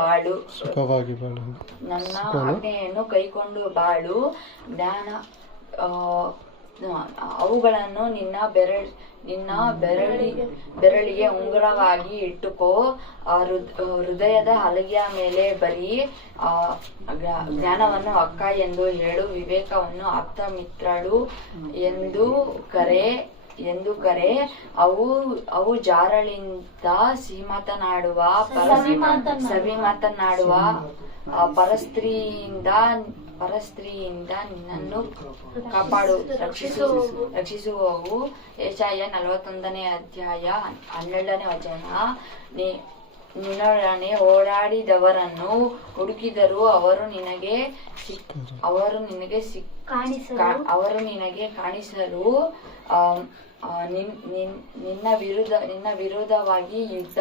ಬಾಳು, ಸುಖವಾಗಿ ಬಾಳು. ನನ್ನ ಆಜ್ಞೆಯನ್ನು ಕೈಕೊಂಡು ಬಾಳು. ಜ್ಞಾನ ಅವುಗಳನ್ನು ನಿನ್ನ ಬೆರಳಿಗೆ ಉಂಗುರವಾಗಿ ಇಟ್ಟುಕೋ. ಹೃದಯದ ಹಲಗೆಯ ಮೇಲೆ ಬರೀ. ಜ್ಞಾನವನ್ನು ಅಕ್ಕ ಎಂದು ಹೇಳು, ವಿವೇಕವನ್ನು ಆಪ್ತ ಮಿತ್ರಳು ಎಂದು ಕರೆ. ಅವು ಜಾರಳಿಂದ ಸಿಹಿ ಮಾತನಾಡುವ ಪರಸ್ತ್ರೀಯಿಂದ ನಿನ್ನನ್ನು ಕಾಪಾಡು, ರಕ್ಷಿಸುವವು. ಯೆಶಾಯ 41ನೇ ಅಧ್ಯಾಯ 12ನೇ ವಚನ. ನಿನ್ನೊಡನೆ ಓಡಾಡಿದವರನ್ನು ಹುಡುಕಿದರೂ ಅವರು ನಿನಗೆ ಕಾಣಿಸರು. ನಿನ್ನ ವಿರುದ್ಧವಾಗಿ ಯುದ್ಧ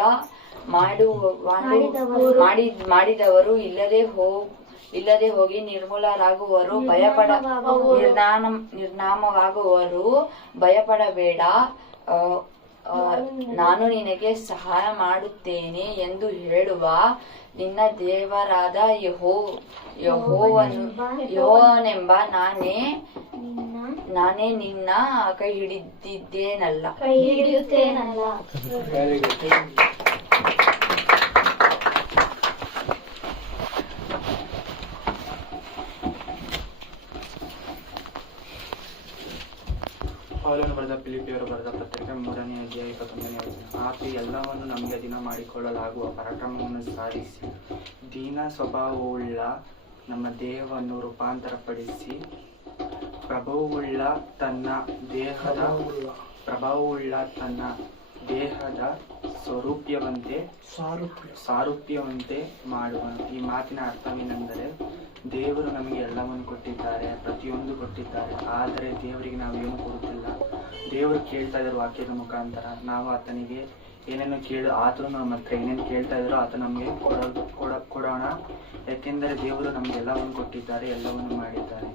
ಮಾಡಿದವರು ಇಲ್ಲದೆ ಹೋಗಿ ನಿರ್ಮೂಲರಾಗುವರು. ನಿರ್ನಾಮವಾಗುವರು. ಭಯಪಡಬೇಡ, ನಾನು ನಿನಗೆ ಸಹಾಯ ಮಾಡುತ್ತೇನೆ ಎಂದು ಹೇಳುವ ನಿನ್ನ ದೇವರಾದ ಯೆಹೋವನೆಂಬ ನಾನೇ ನಿನ್ನ ಕೈ ಹಿಡಿಯುತ್ತೇನಲ್ಲ. ಪೌಲನು ಬರೆದ ಫಿಲಿಪ್ಪಿಯರು ಬರೆದ ಪತ್ರಿಕೆ 3ನೇ ಅಧ್ಯಾಯ 21ನೇ ವಚನ. ಆತ ಎಲ್ಲವನ್ನು ನಮಗೆ ಅಧೀನ ಮಾಡಿಕೊಳ್ಳಲಾಗುವ ಪರಾಕ್ರಮವನ್ನು ಸಾಧಿಸಿ ದೀನ ಸ್ವಭಾವವುಳ್ಳ ನಮ್ಮ ದೇಹವನ್ನು ರೂಪಾಂತರಪಡಿಸಿ ಪ್ರಭಾವವುಳ್ಳ ತನ್ನ ದೇಹದ ಸಾರೂಪ್ಯವಂತೆ ಮಾಡುವನು. ಈ ಮಾತಿನ ಅರ್ಥವೇನೆಂದರೆ, ದೇವರು ನಮಗೆ ಎಲ್ಲವನ್ನು ಕೊಟ್ಟಿದ್ದಾರೆ, ಪ್ರತಿಯೊಂದು ಕೊಟ್ಟಿದ್ದಾರೆ. ಆದರೆ ದೇವರಿಗೆ ನಾವು ಏನು ಕೊಡುತ್ತಿಲ್ಲ. ದೇವರು ಕೇಳ್ತಾ ಇದ್ದಾರೆ ವಾಕ್ಯದ ಮುಖಾಂತರ. ನಾವು ಆತನಿಗೆ ಏನೇನು ಆತನು ನಮ್ಮ ಹತ್ರ ಏನೇನು ಕೇಳ್ತಾ ಇದ್ದಾರೋ ಆತ ನಮಗೆ ಕೊಡೋಣ. ಯಾಕೆಂದರೆ ದೇವರು ನಮ್ಗೆ ಎಲ್ಲವನ್ನು ಕೊಟ್ಟಿದ್ದಾರೆ, ಎಲ್ಲವನ್ನು ಮಾಡಿದ್ದಾರೆ.